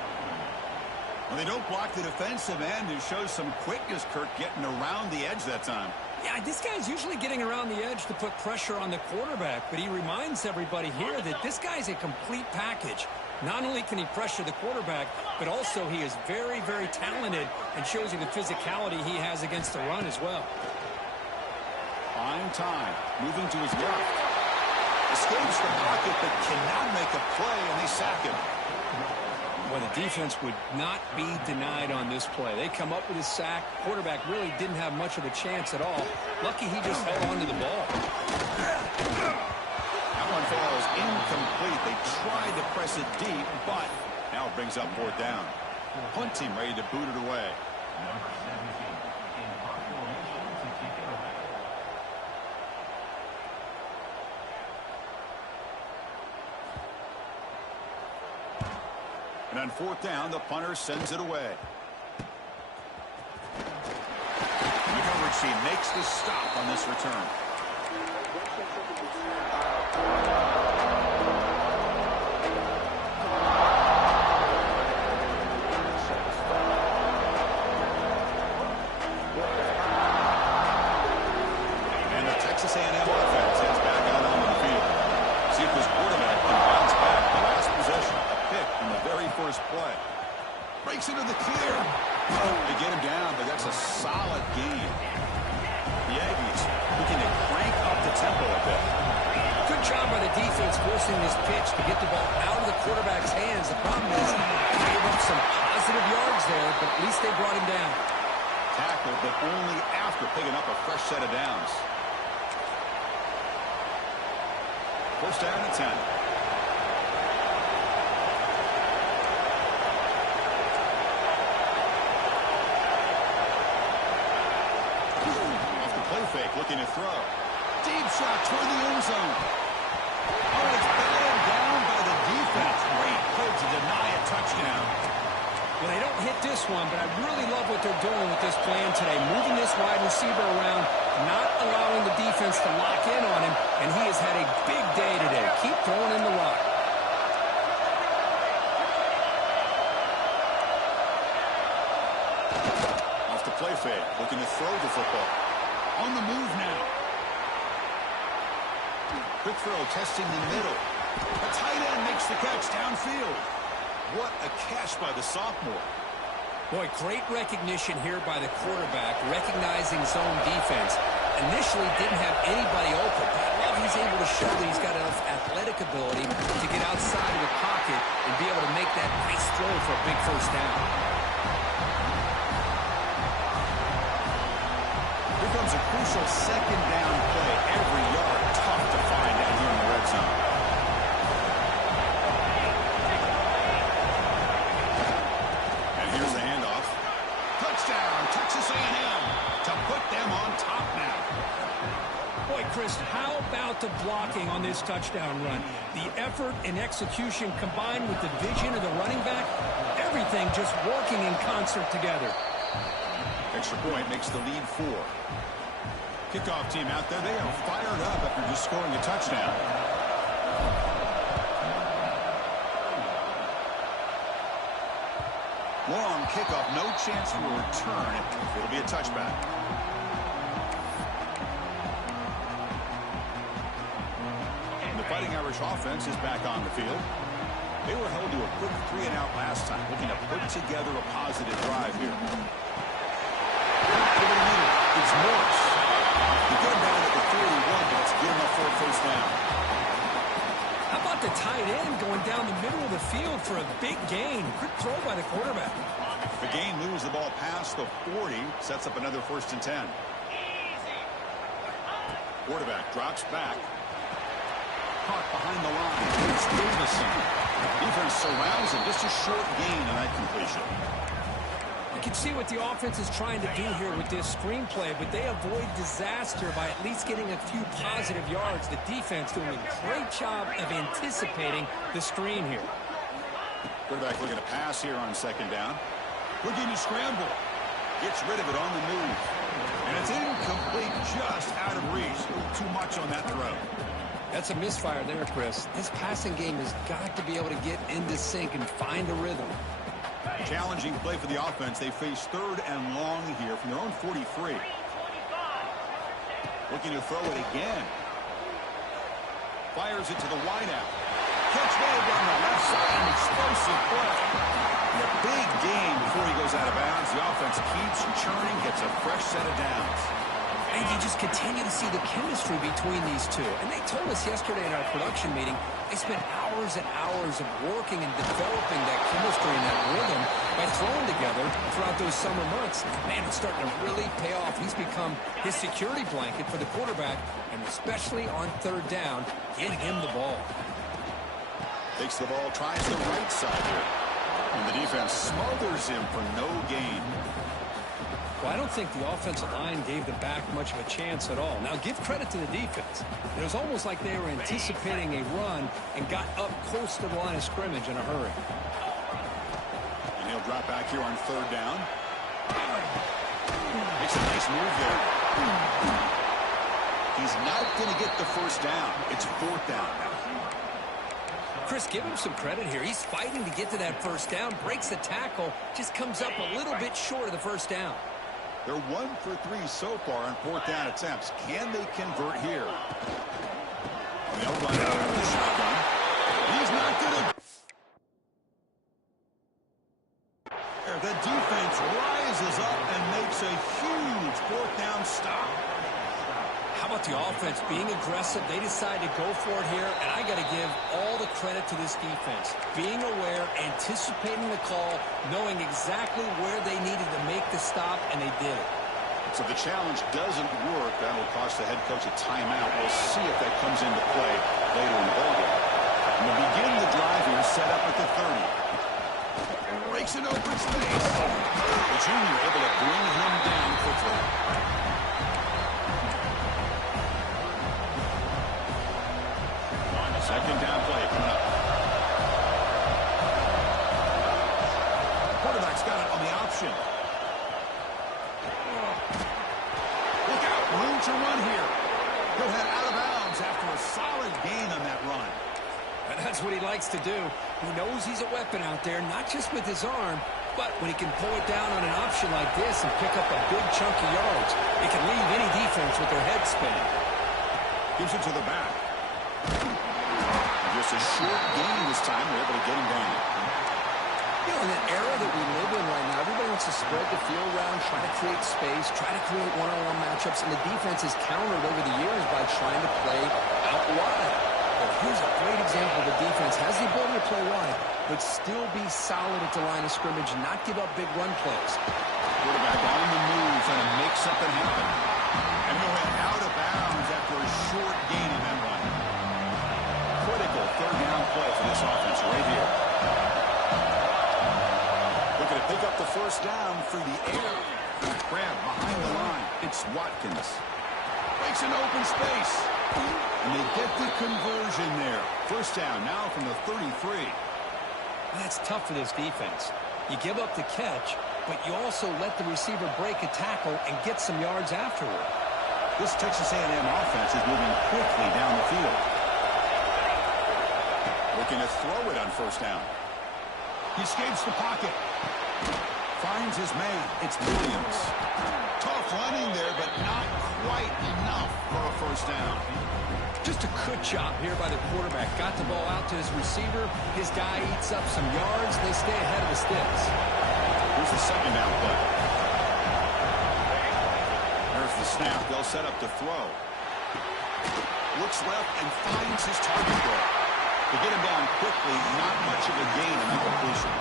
Well, they don't block the defensive end, who shows some quickness, Kirk, getting around the edge that time. Yeah, this guy's usually getting around the edge to put pressure on the quarterback, but he reminds everybody here that this guy's a complete package. Not only can he pressure the quarterback, but also he is very, very talented and shows you the physicality he has against the run as well. Fine time, moving to his left. Escapes the pocket, but cannot make a play, and they sack him. Well, the defense would not be denied on this play. They come up with a sack. Quarterback really didn't have much of a chance at all. Lucky he just held on to the ball. That one falls incomplete. They tried to press it deep, but now it brings up 4th down. Punt team ready to boot it away. And on 4th down, the punter sends it away. The coverage team makes the stop on this return. And the Texas A&M offense heads back out onto the field. See if this quarterback can bounce back. The last possession, a pick in the very first play. Breaks into the clear. They get him down, but that's a solid game. The Aggies looking to crank up the tempo a bit. Good job by the defense forcing this pitch to get the ball out of the quarterback's hands. The problem is they gave up some positive yards there, but at least they brought him down. Tackled, but only after picking up a fresh set of downs. 1st down and 10. Fake, looking to throw. Deep shot toward the end zone. Oh, it's batted down by the defense. Great play to deny a touchdown. Well, they don't hit this one, but I really love what they're doing with this plan today. Moving this wide receiver around, not allowing the defense to lock in on him, and he has had a big day today. Keep throwing in the rock. Off the play fake, looking to throw the football. On the move now. Quick throw, testing the middle. A tight end makes the catch downfield. What a catch by the sophomore. Boy, great recognition here by the quarterback, recognizing zone defense. And initially didn't have anybody open. But I love he's able to show that he's got enough athletic ability to get outside of the pocket and be able to make that nice throw for a big first down. Here comes a crucial second down play. Every yard tough to find out here in the red zone. And here's the handoff. Touchdown, Texas A&M to put them on top now. Boy, Chris, how about the blocking on this touchdown run? The effort and execution combined with the vision of the running back, everything just working in concert together. Extra point makes the lead 4. Kickoff team out there, they are fired up after just scoring a touchdown. Long kickoff, no chance for a return. It'll be a touchback. The Fighting Irish offense is back on the field. They were held to a quick 3-and-out last time, looking to put together a positive drive here. It's Morris. You get him down at the 41, but it's good enough for a first down. How about the tight end going down the middle of the field for a big gain? Quick throw by the quarterback. The gain moves the ball past the 40, sets up another 1st and 10. Quarterback drops back. Caught behind the line. It's Davison. Defense surrounds him. Just a short gain on that completion. You can see what the offense is trying to do here with this screenplay, but they avoid disaster by at least getting a few positive yards. The defense doing a great job of anticipating the screen here. Quarterback looking to pass here on 2nd down. Looking to scramble. Gets rid of it on the move. And it's incomplete, just out of reach. A little too much on that throw. That's a misfire there, Chris. This passing game has got to be able to get into sync and find a rhythm. Challenging play for the offense. They face 3rd and long here from their own 43. Looking to throw it again. Fires it to the wideout. Catch made on the left side. An explosive play. And a big gain before he goes out of bounds. The offense keeps churning, gets a fresh set of downs. And you just continue to see the chemistry between these two. And they told us yesterday in our production meeting, they spent hours and hours of working and developing that chemistry and that rhythm by throwing together throughout those summer months. Man, it's starting to really pay off. He's become his security blanket for the quarterback, and especially on 3rd down, getting him the ball. Takes the ball, tries the right side here. And the defense smothers him for no gain. Well, I don't think the offensive line gave the back much of a chance at all. Now, give credit to the defense. It was almost like they were anticipating a run and got up close to the line of scrimmage in a hurry. And he'll drop back here on 3rd down. Makes a nice move there. He's not going to get the first down. It's 4th down now. Chris, give him some credit here. He's fighting to get to that first down, breaks the tackle, just comes up a little bit short of the first down. They're 1 for 3 so far on 4th down attempts. Can they convert here? They'll run out of the shotgun. He's not going to. The defense rises up and makes a huge 4th down stop. How about the offense being aggressive? They decide to go for it here, and I got to give all the credit to this defense. Being aware, anticipating the call, knowing exactly where they needed to make the stop, and they did it. So the challenge doesn't work. That will cost the head coach a timeout. We'll see if that comes into play later in the ballgame. And to begin the drive here, set up at the 30. Breaks an open space. The junior able to bring him down quickly. Second down play coming up. Quarterback's got it on the option. Look out, room to run here. He'll head out of bounds after a solid gain on that run. And that's what he likes to do. He knows he's a weapon out there, not just with his arm, but when he can pull it down on an option like this and pick up a big chunk of yards, it can leave any defense with their head spinning. Gives it to the back. Just a short gain this time. We're able to get him down. You know, in the era that we live in right now, everybody wants wants to spread the field around, try to create space, try to create one-on-one matchups, and the defense has countered over the years by trying to play out wide. Well, here's a great example. The defense has the ability to play wide, but still be solid at the line of scrimmage and not give up big run plays. Quarterback on the move, trying to make something happen. And he went out of bounds after a short gain on that run. Critical third down play for this offense right here. Looking to pick up the first down through the air. Grab behind the line. It's Watkins. Makes an open space. And they get the conversion there. First down now from the 33. That's tough for this defense. You give up the catch, but you also let the receiver break a tackle and get some yards afterward. This Texas A&M offense is moving quickly down the field. Looking to throw it on first down. He escapes the pocket. Finds his man. It's Williams. Tough running there, but not quite enough for a first down. Just a good job here by the quarterback. Got the ball out to his receiver. His guy eats up some yards. They stay ahead of the sticks. Here's the second down play. There's the snap. They'll set up to throw. Looks left and finds his target there. To get him down quickly, not much of a gain in that completion.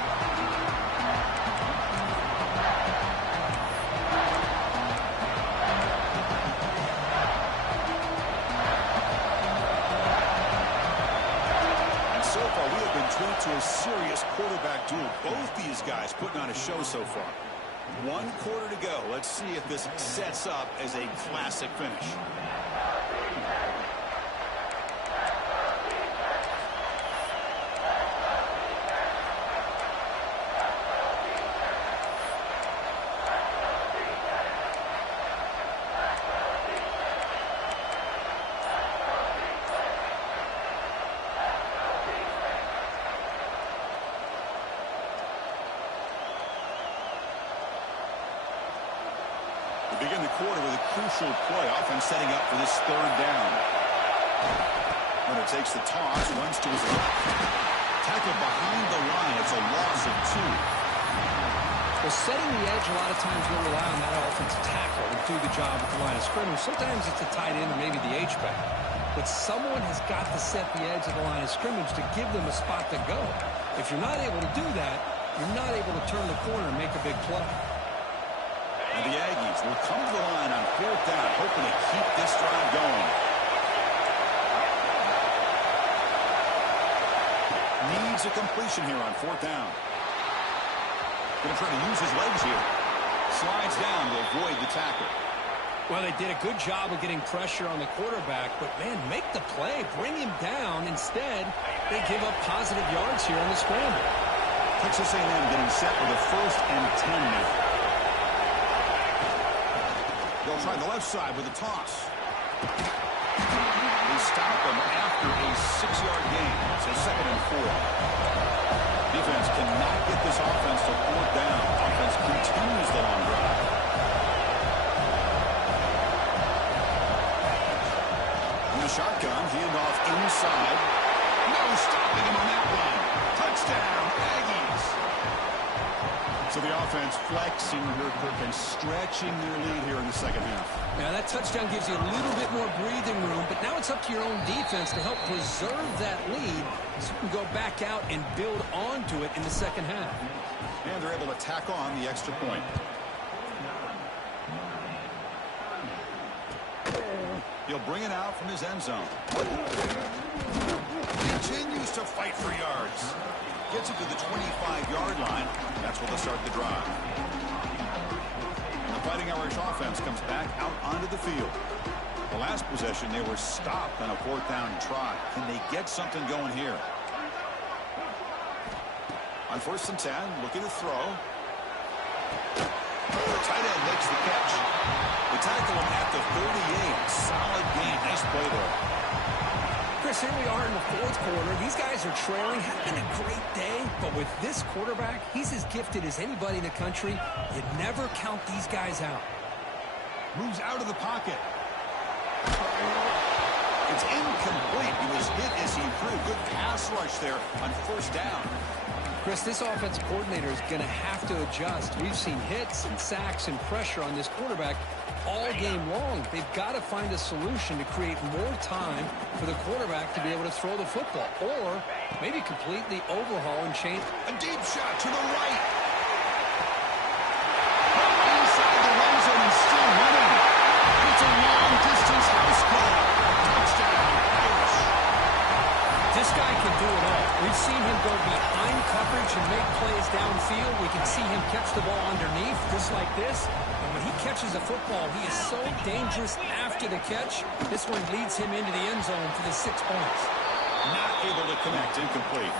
And so far, we have been treated to a serious quarterback duel. Both these guys putting on a show so far. 1 quarter to go. Let's see if this sets up as a classic finish. Begin the quarter with a crucial play, offense setting up for this third down. Runner takes the toss, runs to his left. Tackle behind the line. It's a loss of 2. Well, setting the edge, a lot of times we'll rely on that offensive tackle to do the job at the line of scrimmage. Sometimes it's the tight end or maybe the H-back. But someone has got to set the edge of the line of scrimmage to give them a spot to go. If you're not able to do that, you're not able to turn the corner and make a big play. And the Aggies will come to the line on fourth down, hoping to keep this drive going. Needs a completion here on fourth down. Going to try to use his legs here. Slides down to avoid the tackle. Well, they did a good job of getting pressure on the quarterback, but, man, make the play. Bring him down. Instead, they give up positive yards here on the scramble. Texas A&M getting set with a 1st and 10 now. They'll try the left side with a toss. They stop him after a 6-yard gain. So 2nd and 4. Defense cannot get this offense to fourth down. Offense continues the long drive. In the shotgun, handoff inside. No stopping him on that one. Touchdown, Aggies. So the offense flexing here, Kirk, and stretching their lead here in the second half. Now, that touchdown gives you a little bit more breathing room, but now it's up to your own defense to help preserve that lead so you can go back out and build onto it in the second half. And they're able to tack on the extra point. He'll bring it out from his end zone. Continues to fight for yards. Gets it to the 25-yard line. That's where they'll start the drive. And the Fighting Irish offense comes back out onto the field. The last possession, they were stopped on a 4th down try. Can they get something going here? On 1st and 10, looking to throw. Tight end makes the catch. They tackle him at the 38. Solid gain. Nice play there. Chris, here we are in the 4th quarter. These guys are trailing. Having a great day. But with this quarterback, he's as gifted as anybody in the country. You never count these guys out. Moves out of the pocket. It's incomplete. He was hit as he threw. Good pass rush there on 1st down. Chris, this offensive coordinator is going to have to adjust. We've seen hits and sacks and pressure on this quarterback all game long. They've got to find a solution to create more time for the quarterback to be able to throw the football, or maybe completely overhaul and change. A deep shot to the right. Inside the red zone and still running. It's a long-distance house call. Touchdown, Irish. This guy can do it all. We've seen him go behind coverage and make plays downfield. We can see him catch the ball underneath, just like this. And when he catches a football, he is so dangerous after the catch. This one leads him into the end zone for the 6 points. Not able to connect, incomplete.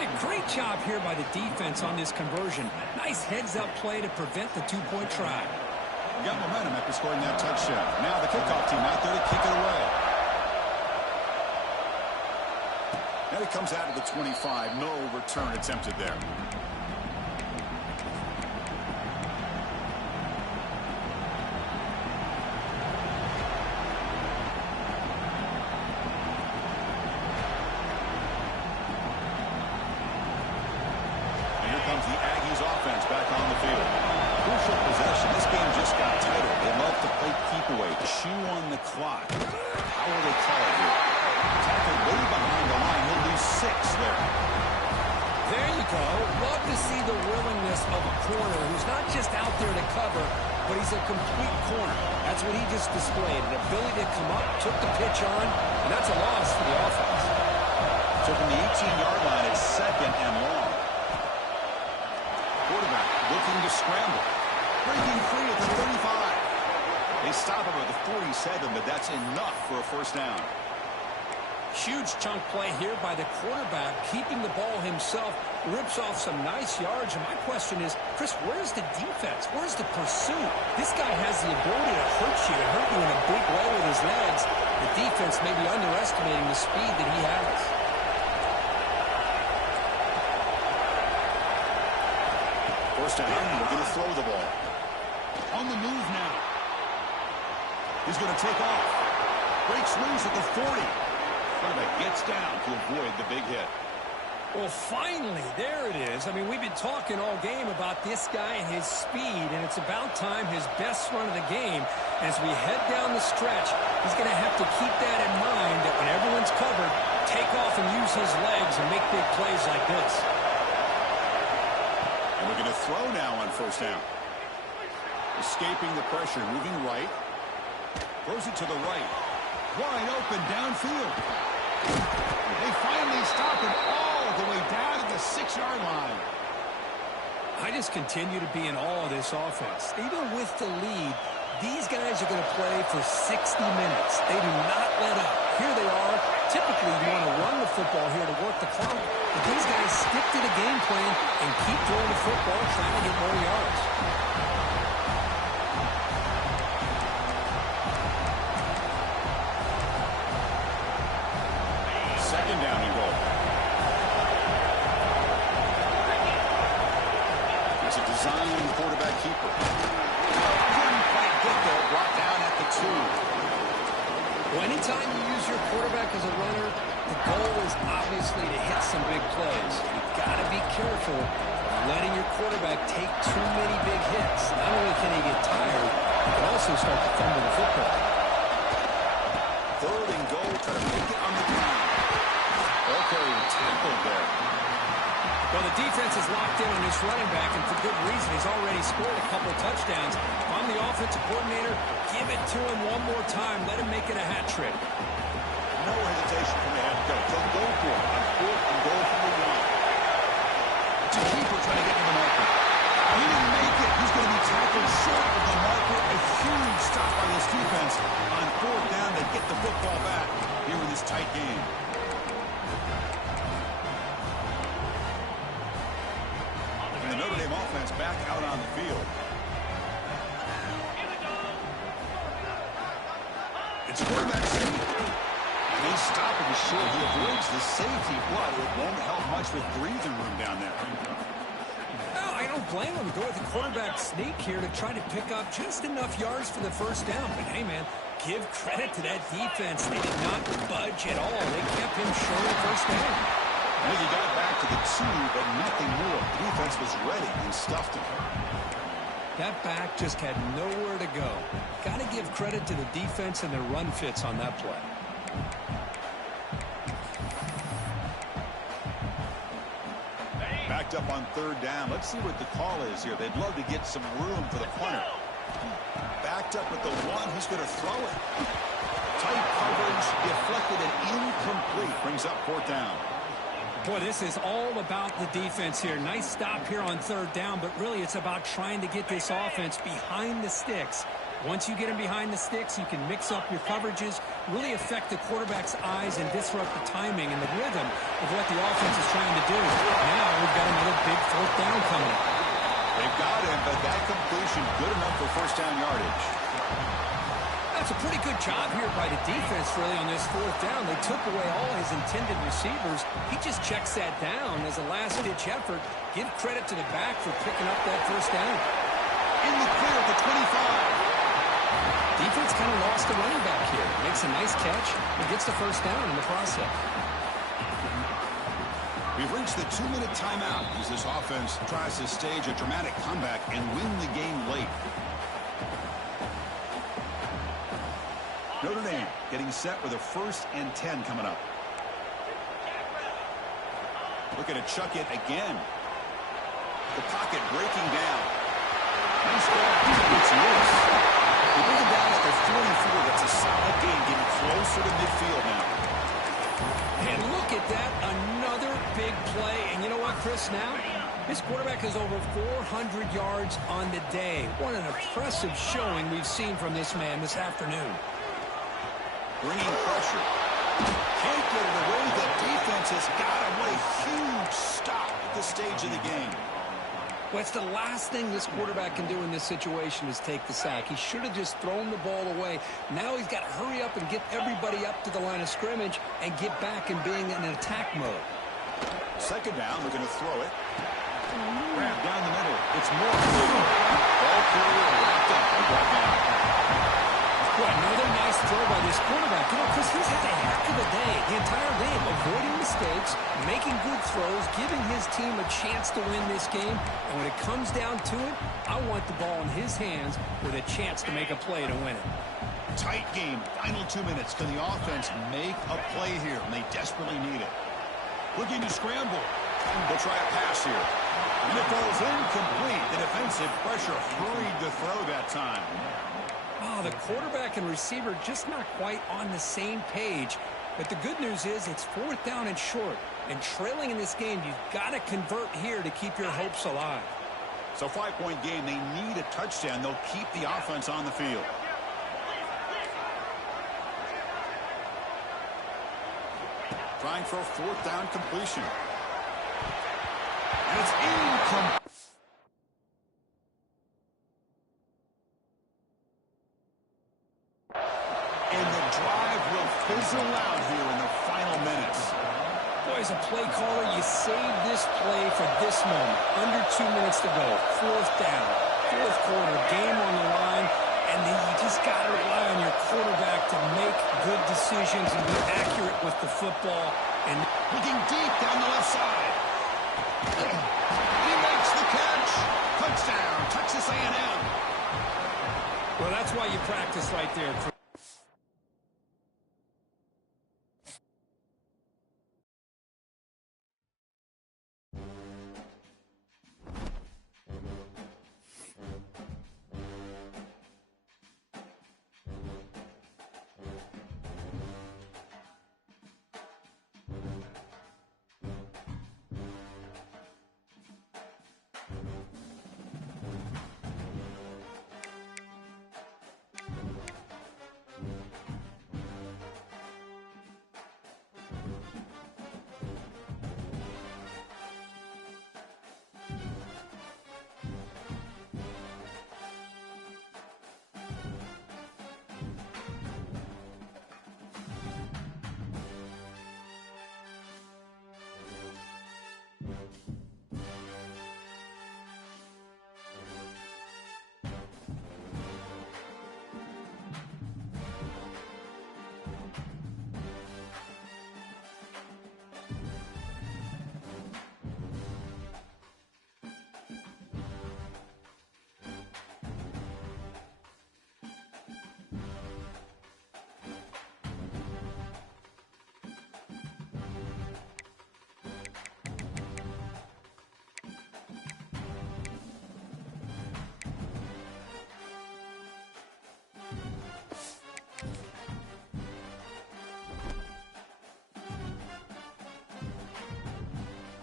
A great job here by the defense on this conversion. Nice heads-up play to prevent the 2-point try. We got momentum after scoring that touchdown. Now the kickoff team out there to kick it away. Now he comes out of the 25. No return attempted there. And here comes the Aggies offense back on the field. Crucial possession. This game just got tighter. They love to play keep away, chew on the clock. How will they call it here? Tackle way behind the line. He'll lose 6 there. There you go. Love to see the willingness of a corner who's not just out there to cover, but he's a complete corner. That's what he just displayed, an ability to come up, took the pitch on, and that's a loss for the offense. So from the 18-yard line, it's 2nd and long. Quarterback looking to scramble. Breaking free at the 35. They stop him at the 47, but that's enough for a first down. Huge chunk play here by the quarterback, keeping the ball himself, rips off some nice yards. And my question is, Chris, where's the defense? Where's the pursuit? This guy has the ability to hurt you in a big way with his legs. The defense may be underestimating the speed that he has. First down, we're going to throw the ball. On the move now. He's going to take off. Breaks loose at the 40. Quarterback gets down to avoid the big hit. Well, finally, there it is. I mean, we've been talking all game about this guy and his speed, and it's about time his best run of the game. As we head down the stretch, he's going to have to keep that in mind, that when everyone's covered, take off and use his legs and make big plays like this. And we're going to throw now on first down. Escaping the pressure, moving right. Throws it to the right. Wide open downfield. They finally stop it all the way down to the 6-yard line. I just continue to be in awe of this offense. Even with the lead, these guys are going to play for 60 minutes. They do not let up. Here they are. Typically, you want to run the football here to work the clock, but these guys stick to the game plan and keep throwing the football, trying to get more yards. Second down and goal. It's a design quarterback keeper. Couldn't quite get there. Brought down at the 2. Well, anytime you use your quarterback as a runner, the goal is obviously to hit some big plays. You've got to be careful of letting your quarterback take too many big hits. Not only can he get tired, he can also start to fumble the football. Third and goal, trying to make it on the ground. Okay, tackled there. Well, the defense is locked in on this running back, and for good reason. He's already scored a couple of touchdowns. If I'm the offensive coordinator, give it to him one more time. Let him make it a hat trick. No hesitation from the head coach. They'll go for it on 4th and goal from the 1. It's a keeper trying to get to the marker. He didn't make it. He's going to be tackled short of the marker. A huge stop by this defense on 4th down. They get the football back here in this tight game. And the Notre Dame offense back out on the field. It's quarterback sneak. They stop him short. He avoids the safety, but it won't help much with breathing room down there. No, I don't blame him. Go with the quarterback sneak here to try to pick up just enough yards for the first down. But hey, man, give credit to that defense. They did not budge at all. They kept him short of first down. Well, you got back to the 2, but nothing more. The defense was ready and stuffed him. That back just had nowhere to go. Got to give credit to the defense and their run fits on that play. Backed up on 3rd down. Let's see what the call is here. They'd love to get some room for the punter. Backed up with the 1. He's going to throw it. Tight coverage, deflected and incomplete. Brings up 4th down. Boy, this is all about the defense here. Nice stop here on 3rd down, but really it's about trying to get this offense behind the sticks. Once you get them behind the sticks, you can mix up your coverages, really affect the quarterback's eyes and disrupt the timing and the rhythm of what the offense is trying to do. Now we've got another big 4th down coming. They've got him, but that completion good enough for 1st down yardage. That's a pretty good job here by the defense, really, on this 4th down. They took away all his intended receivers. He just checks that down as a last-ditch effort. Give credit to the back for picking up that 1st down. In the clear at the 25. Defense kind of lost the running back here. Makes a nice catch and gets the 1st down in the process. We've reached the 2-minute timeout as this offense tries to stage a dramatic comeback and win the game late. Notre Dame getting set with a 1st and 10 coming up. Looking to chuck it again. The pocket breaking down. Nice grab. It's loose. They bring him down at the 44. That's a solid gain, getting closer to midfield now. And look at that, another big play. And you know what, Chris, now? This quarterback has over 400 yards on the day. What an impressive showing we've seen from this man this afternoon. Bringing pressure. Can't get it away. The defense has got away. Huge stop at this stage of the game. Well, it's the last thing this quarterback can do in this situation is take the sack. He should have just thrown the ball away. Now he's got to hurry up and get everybody up to the line of scrimmage and get back and being in attack mode. 2nd down, we're going to throw it. Grab down the middle. It's more. Ball carrier wrapped up and brought down. Boy, another nice throw by this quarterback. You know, Chris, he's had a heck of a day the entire game, avoiding mistakes, making good throws, giving his team a chance to win this game. And when it comes down to it, I want the ball in his hands with a chance to make a play to win it. Tight game. Final 2 minutes. Can the offense make a play here? And they desperately need it. Looking to scramble. They'll try a pass here. And it falls incomplete. The defensive pressure hurried the throw that time. Oh, the quarterback and receiver just not quite on the same page. But the good news is it's 4th down and short. And trailing in this game, you've got to convert here to keep your hopes alive. So 5-point game, they need a touchdown. They'll keep the offense on the field. Trying for a 4th down completion. And it's incomplete. And the drive will fizzle out here in the final minutes. Boy, as a play caller, you save this play for this moment. Under 2 minutes to go. 4th down. 4th quarter. Game on the line. And then you just got to rely on your quarterback to make good decisions and be accurate with the football. And looking deep down the left side. He makes the catch. Touchdown, Texas A&M. Well, that's why you practice right there.